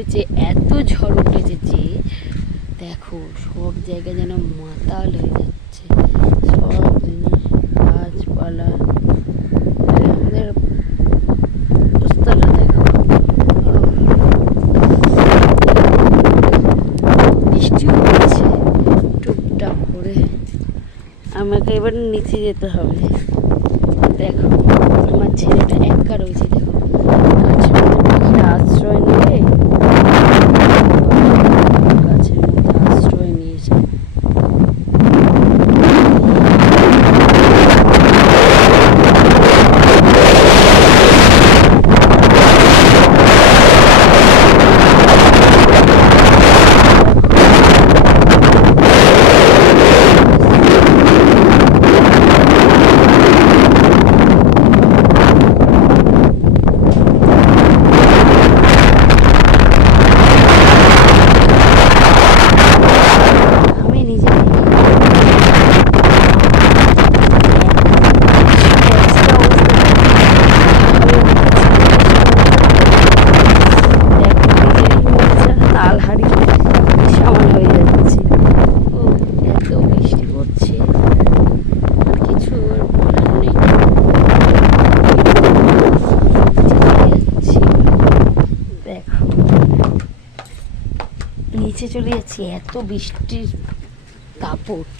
উঠেছে, এত ঝড় উঠেছে যে দেখো সব জায়গায় যেন মাতাল হয়ে যাচ্ছে, সব জিনিস গাছপালা, আমাদের অবস্থাটা দেখো। বৃষ্টিও হচ্ছে টুকটাক করে, আমাকে এবার নিচে যেতে হবে। দেখো আমার ছেলেটা একা রয়েছে, দেখো গাছের মধ্যে পাখিরা আশ্রয় নেবে, গাছের মধ্যে আশ্রয় নিয়েছে। নিচে চলে যাচ্ছি, এত বৃষ্টির দাপট।